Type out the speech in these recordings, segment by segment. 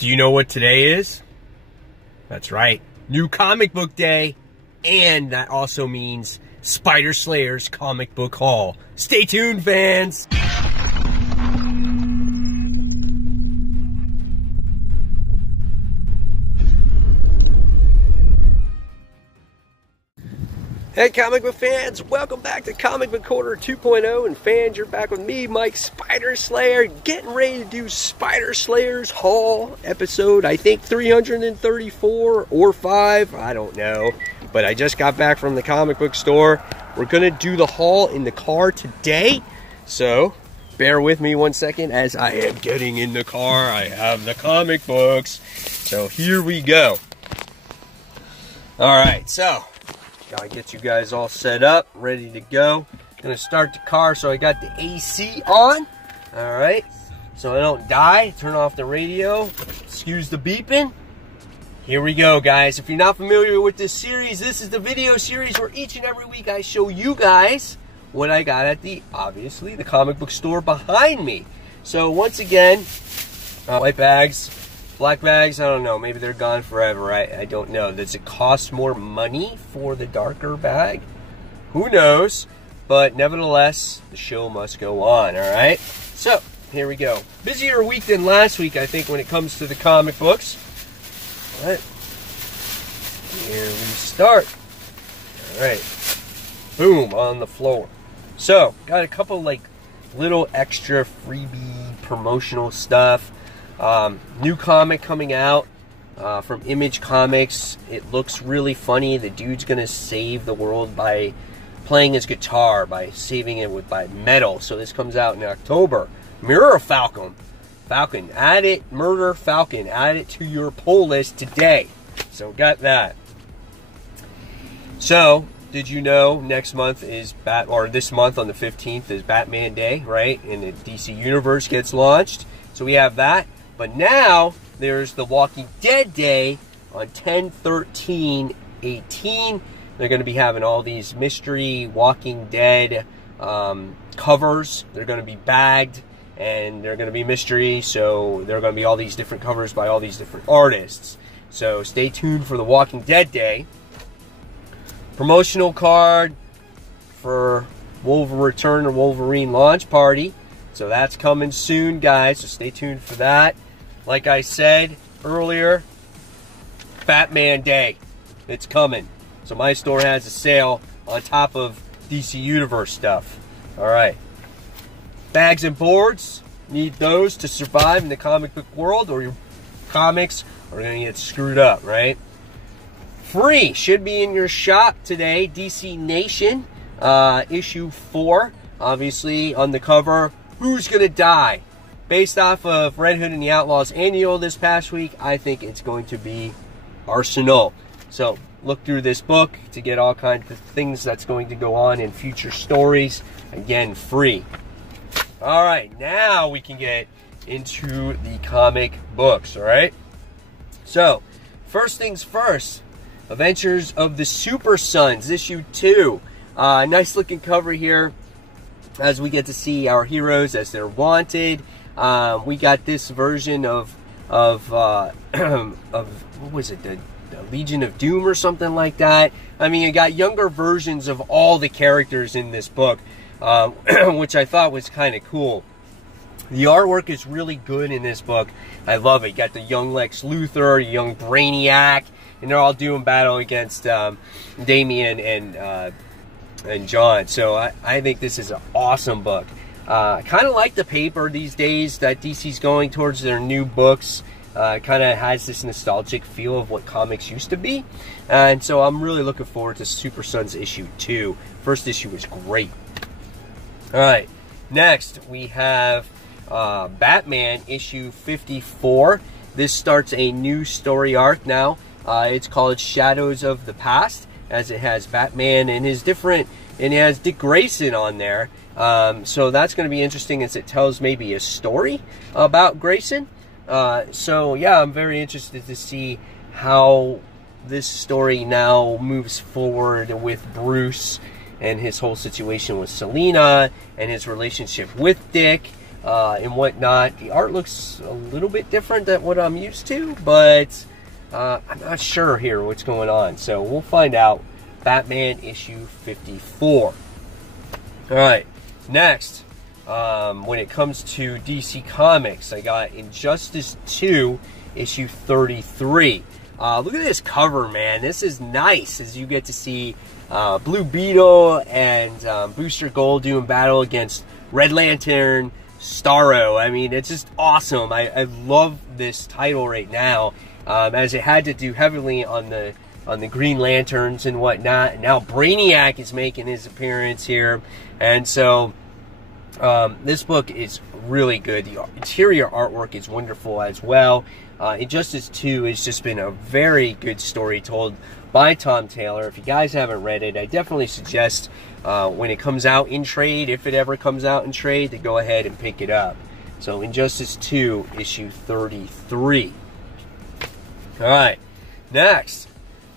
Do you know what today is? That's right, New Comic Book Day, and that also means Spider Slayer's Comic Book Haul. Stay tuned, fans! Hey comic book fans, welcome back to Comic Book Corner 2.0, and fans, you're back with me, Mike Spider Slayer, getting ready to do Spider Slayer's Haul episode, I think 334 or 5, I don't know, but I just got back from the comic book store. We're gonna do the haul in the car today, so bear with me one second as I am getting in the car. I have the comic books, so here we go. Alright, so gotta get you guys all set up, ready to go. Gonna start the car, so I got the AC on. Alright, so I don't die. Turn off the radio. Excuse the beeping. Here we go, guys. If you're not familiar with this series, this is the video series where each and every week I show you guys what I got at obviously, the comic book store behind me. So once again, white bags, black bags, I don't know, maybe they're gone forever, I don't know. Does it cost more money for the darker bag? Who knows? But nevertheless, the show must go on, alright? So, here we go. Busier week than last week, I think, when it comes to the comic books. Alright. Here we start. Alright. Boom, on the floor. So, got a couple, like, little extra freebie promotional stuff. New comic coming out from Image Comics. It looks really funny. The dude's gonna save the world by playing his guitar, by saving it by metal. So this comes out in October. Mirror Falcon. Add it. Murder Falcon. Add it to your pull list today. So got that. So did you know next month is this month on the 15th is Batman Day, right? And the DC Universe gets launched. So we have that. But now, there's the Walking Dead Day on 10/13/18. They're going to be having all these mystery Walking Dead covers. They're going to be bagged, and they're going to be mystery, so there are going to be all these different covers by all these different artists. So stay tuned for the Walking Dead Day. Promotional card for Return to Wolverine launch party. So that's coming soon, guys, so stay tuned for that. Like I said earlier, Batman Day, it's coming. So my store has a sale on top of DC Universe stuff. Alright. Bags and boards, need those to survive in the comic book world, or your comics are going to get screwed up, right? Free, should be in your shop today, DC Nation, issue 4. Obviously, on the cover, Who's Gonna Die? Based off of Red Hood and the Outlaws annual this past week, I think it's going to be Arsenal. So look through this book to get all kinds of things that's going to go on in future stories. Again, free. Alright, now we can get into the comic books, alright? So, first things first, Adventures of the Super Sons, issue 2. Nice looking cover here, as we get to see our heroes as they're wanted. We got this version of what was it, the Legion of Doom or something like that. I mean, you got younger versions of all the characters in this book, which I thought was kind of cool. The artwork is really good in this book. I love it. You got the young Lex Luthor, young Brainiac, and they're all doing battle against Damian and John. So I think this is an awesome book. Kind of like the paper these days that DC's going towards their new books. Kind of has this nostalgic feel of what comics used to be. And so I'm really looking forward to Super Sons issue 2. First issue was great. Alright, next we have Batman issue 54. This starts a new story arc now. It's called Shadows of the Past, as it has Batman and his different, and it has Dick Grayson on there. So that's going to be interesting as it tells maybe a story about Grayson. So yeah, I'm very interested to see how this story now moves forward with Bruce and his whole situation with Selina and his relationship with Dick. and whatnot. The art looks a little bit different than what I'm used to, but I'm not sure here what's going on. So we'll find out. Batman issue 54. All right, next, when it comes to DC Comics, I got Injustice 2 issue 33. Look at this cover, man. This is nice, as you get to see Blue Beetle and Booster Gold doing battle against Red Lantern, Starro. I mean, it's just awesome. I love this title right now, as it had to do heavily on the Green Lanterns and whatnot. And now Brainiac is making his appearance here, and so this book is really good. The interior artwork is wonderful as well. Injustice 2 has just been a very good story told by Tom Taylor. If you guys haven't read it, I definitely suggest when it comes out in trade, if it ever comes out in trade, to go ahead and pick it up. So Injustice 2 issue 33. All right, next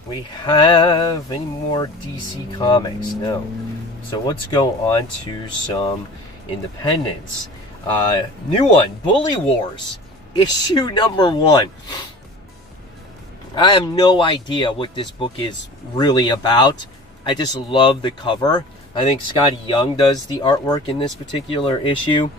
we have any more DC Comics? No. So let's go on to some independents. New one, Bully Wars, issue number 1. I have no idea what this book is really about. I just love the cover. I think Scotty Young does the artwork in this particular issue.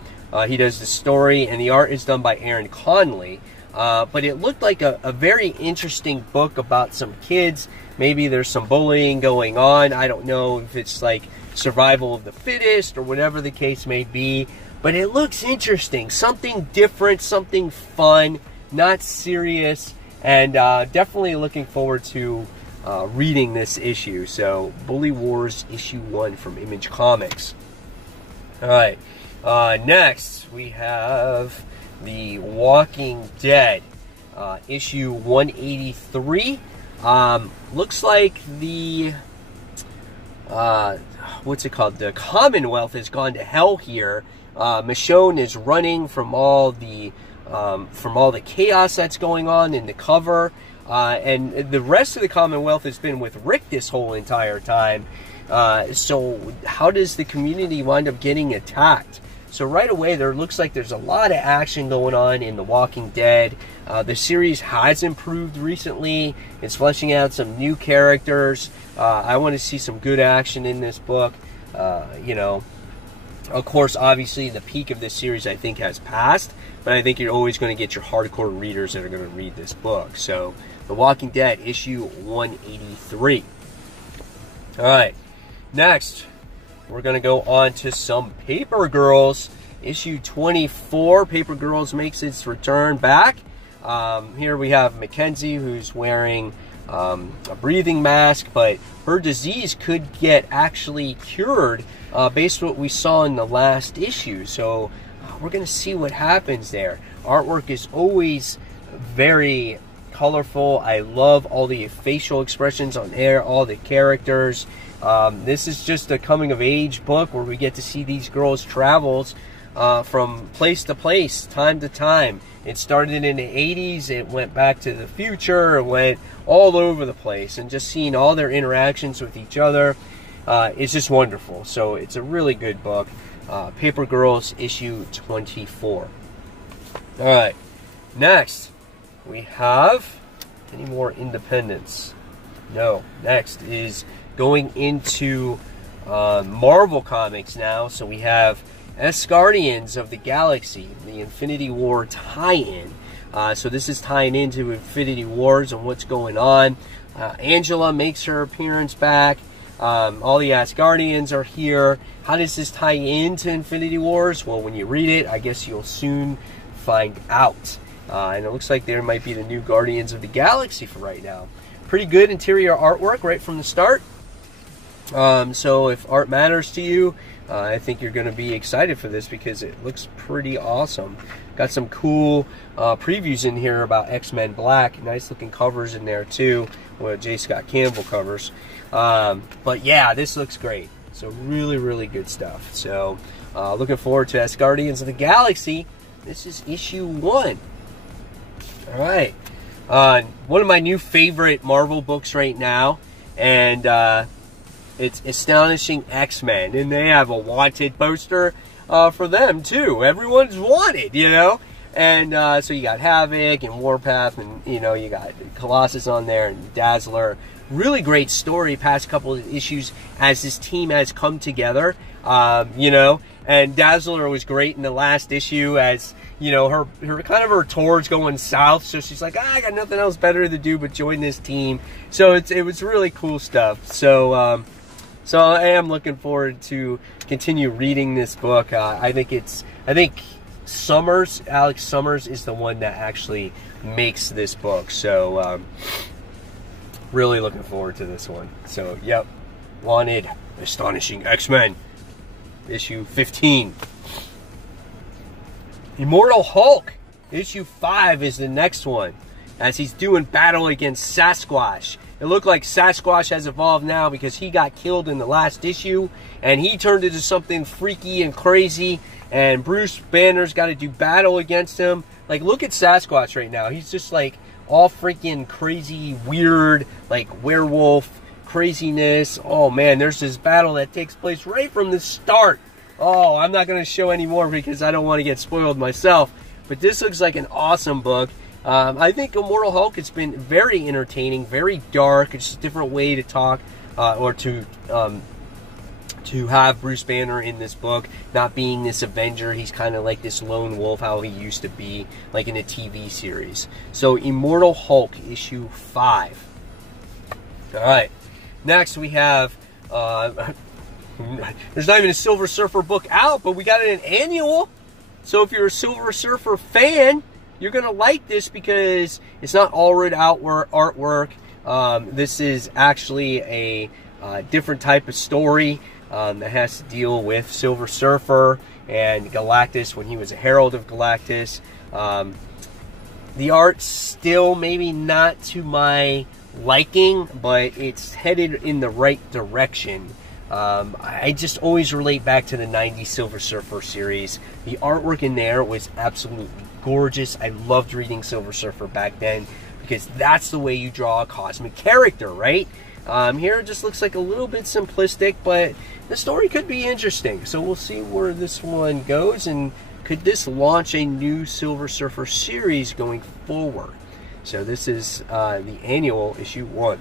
He does the story, and the art is done by Aaron Conley. But it looked like a very interesting book about some kids. Maybe there's some bullying going on. I don't know if it's like survival of the fittest or whatever the case may be. But it looks interesting. Something different, something fun, not serious. And definitely looking forward to reading this issue. So, Bully Wars issue 1 from Image Comics. Alright, next we have The Walking Dead, issue 183. Looks like the what's it called? The Commonwealth has gone to hell here. Michonne is running from all the chaos that's going on in the cover, and the rest of the Commonwealth has been with Rick this whole entire time. So how does the community wind up getting attacked? So right away, there looks like there's a lot of action going on in The Walking Dead. The series has improved recently. It's fleshing out some new characters. I want to see some good action in this book. You know, of course, obviously, the peak of this series, I think, has passed. But I think you're always going to get your hardcore readers that are going to read this book. So, The Walking Dead, issue 183. All right, next, we're going to go on to some Paper Girls. Issue 24, Paper Girls makes its return back. Here we have Mackenzie, who's wearing a breathing mask, but her disease could get actually cured based on what we saw in the last issue. So we're going to see what happens there. Artwork is always very colorful. I love all the facial expressions on there, all the characters. This is just a coming-of-age book where we get to see these girls' travels from place to place, time to time. It started in the 80s, it went back to the future, it went all over the place, and just seeing all their interactions with each other is just wonderful. So it's a really good book. Paper Girls, issue 24. Alright, next we have any more independents? No. Next is going into Marvel Comics now. So we have Asgardians of the Galaxy, the Infinity War tie-in. So this is tying into Infinity Wars and what's going on. Angela makes her appearance back. All the Asgardians are here. How does this tie into Infinity Wars? Well, when you read it, I guess you'll soon find out. And it looks like there might be the new Guardians of the Galaxy for right now. Pretty good interior artwork right from the start. So if art matters to you, I think you're going to be excited for this because it looks pretty awesome. Got some cool previews in here about X-Men Black. Nice looking covers in there too. Well, J. Scott Campbell covers. But yeah, this looks great. So really, really good stuff. So looking forward to Asgardians of the Galaxy. This is issue 1. All right. One of my new favorite Marvel books right now. And it's Astonishing X-Men. And they have a Wanted poster. for them too. Everyone's wanted, you know. And so you got Havoc and Warpath, and you know, you got Colossus on there and Dazzler. Really great story past couple of issues as this team has come together. You know, and Dazzler was great in the last issue as, you know, her kind of her tour's going south, so she's like, I got nothing else better to do but join this team. So it was really cool stuff. So so I am looking forward to continue reading this book. I think Summers, Alex Summers, is the one that actually makes this book. So really looking forward to this one. So yep, Wanted, Astonishing X-Men, issue 15. Immortal Hulk, issue 5 is the next one, as he's doing battle against Sasquatch. It looked like Sasquatch has evolved now because he got killed in the last issue, and he turned into something freaky and crazy, and Bruce Banner's got to do battle against him. Like, look at Sasquatch right now. He's just like all freaking crazy, weird, like werewolf craziness. Oh man, there's this battle that takes place right from the start. Oh, I'm not going to show any more because I don't want to get spoiled myself. But this looks like an awesome book. I think Immortal Hulk has been very entertaining, very dark. It's just a different way to talk or to have Bruce Banner in this book, not being this Avenger. He's kind of like this lone wolf, how he used to be, like in a TV series. So Immortal Hulk, issue 5. All right. Next we have... there's not even a Silver Surfer book out, but we got an annual. So if you're a Silver Surfer fan, you're going to like this because it's not all red artwork. This is actually a different type of story that has to deal with Silver Surfer and Galactus when he was a Herald of Galactus. The art's still maybe not to my liking, but it's headed in the right direction. I just always relate back to the 90s Silver Surfer series. The artwork in there was absolutely gorgeous. I loved reading Silver Surfer back then because that's the way you draw a cosmic character, right? Here it just looks like a little bit simplistic, but the story could be interesting. So we'll see where this one goes, and could this launch a new Silver Surfer series going forward? So this is the annual, issue 1.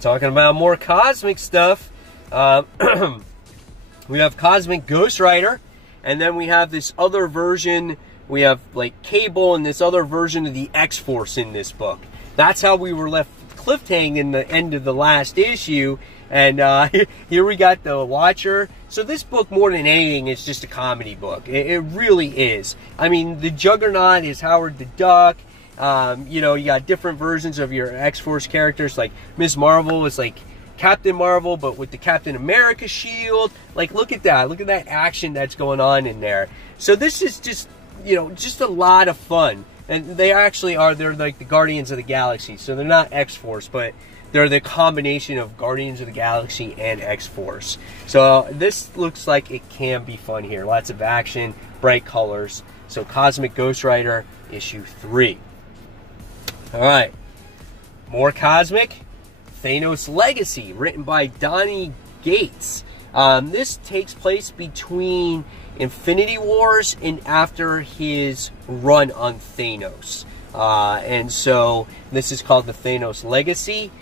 Talking about more cosmic stuff, we have Cosmic Ghost Rider, and then we have this other version. We have like Cable and this other version of the X-Force in this book. That's how we were left cliffhanging in the end of the last issue. And here we got the Watcher. So this book, more than anything, is just a comedy book. It really is. I mean, the Juggernaut is Howard the Duck. You know, you got different versions of your X-Force characters. Like Ms. Marvel is like Captain Marvel, but with the Captain America shield. Like, look at that. Look at that action that's going on in there. So this is just, you know, just a lot of fun. And they actually are, they're like the Guardians of the Galaxy. So they're not X-Force, but they're the combination of Guardians of the Galaxy and X-Force. So this looks like it can be fun here. Lots of action, bright colors. So Cosmic Ghost Rider, issue 3. All right, more Cosmic. Thanos Legacy, written by Donny Cates. This takes place between Infinity Wars and after his run on Thanos. And so this is called the Thanos Legacy.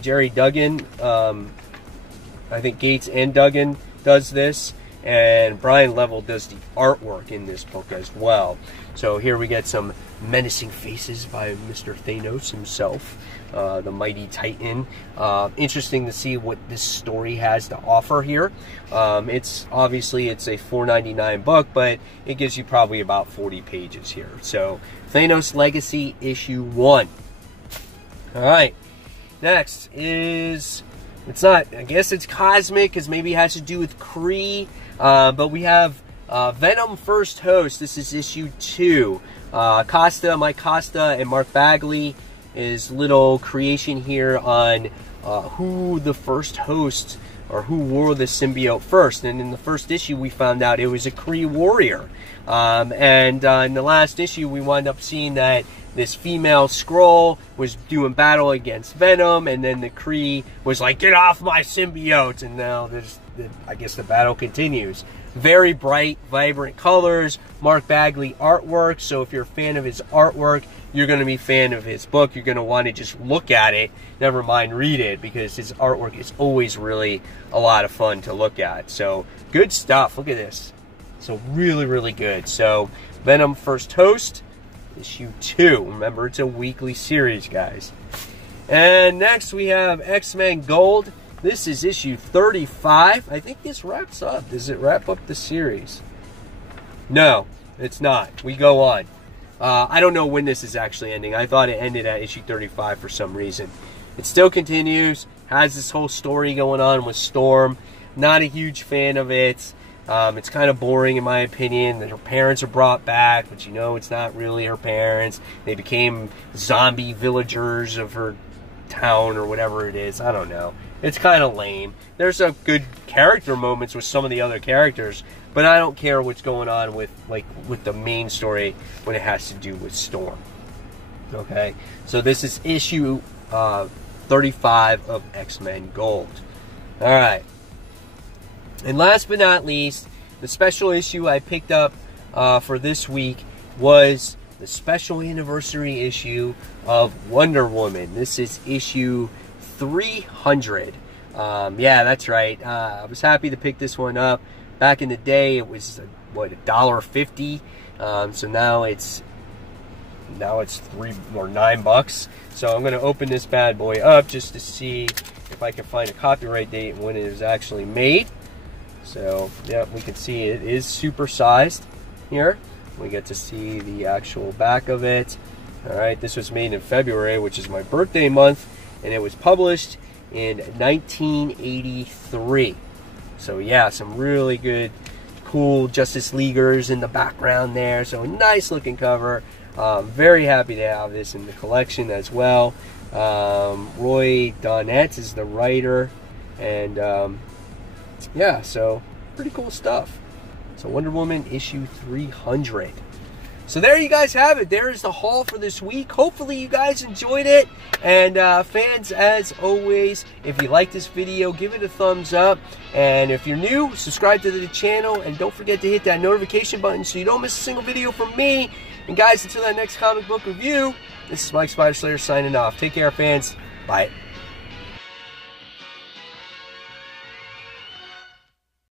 Jerry Duggan, I think Gates and Duggan does this. And Brian Level does the artwork in this book as well. So here we get some menacing faces by Mr. Thanos himself, the mighty Titan. Interesting to see what this story has to offer here. It's obviously it's a $4.99 book, but it gives you probably about 40 pages here. So Thanos Legacy, issue 1. All right, next is, it's not, I guess it's cosmic because maybe it has to do with Kree. But we have Venom First Host. This is issue 2. Mike Costa and Mark Bagley is little creation here on who the first host or who wore the symbiote first. And in the first issue, we found out it was a Kree warrior. And in the last issue, we wound up seeing that this female Skrull was doing battle against Venom, and then the Kree was like, "Get off my symbiote!" And now I guess the battle continues. Very bright, vibrant colors, Mark Bagley artwork. So if you're a fan of his artwork, you're going to be a fan of his book. You're going to want to just look at it, never mind read it, because his artwork is always really a lot of fun to look at. So good stuff. Look at this. So really, really good. So Venom First Host, issue 2. Remember, it's a weekly series, guys. And next we have X-Men Gold. This is issue 35. I think this wraps up. Does it wrap up the series? No, it's not. We go on. I don't know when this is actually ending. I thought it ended at issue 35 for some reason. It still continues. Has this whole story going on with Storm. Not a huge fan of it. It's kind of boring in my opinion. Her parents are brought back, but you know it's not really her parents. They became zombie villagers of her town or whatever it is. I don't know. It's kind of lame. There's some good character moments with some of the other characters, but I don't care what's going on with the main story when it has to do with Storm. Okay, so this is issue 35 of X-Men Gold. All right, and last but not least, the special issue I picked up for this week was the special anniversary issue of Wonder Woman. This is issue 300. Yeah, that's right. I was happy to pick this one up. Back in the day, it was what, $1.50. So now it's $3 or $9. So I'm gonna open this bad boy up just to see if I can find a copyright date and when it was actually made. So yeah, we can see it is supersized here. We get to see the actual back of it. All right, this was made in February, which is my birthday month, and it was published in 1983. So yeah, some really good, cool Justice Leaguers in the background there. So a nice looking cover. Very happy to have this in the collection as well. Roy Donnet is the writer, and yeah, so pretty cool stuff. So Wonder Woman issue 300. So there you guys have it. There is the haul for this week. Hopefully you guys enjoyed it. And fans, as always, if you like this video, give it a thumbs up. And if you're new, subscribe to the channel. And don't forget to hit that notification button so you don't miss a single video from me. And guys, until that next comic book review, this is Mike Spider Slayer signing off. Take care, fans. Bye.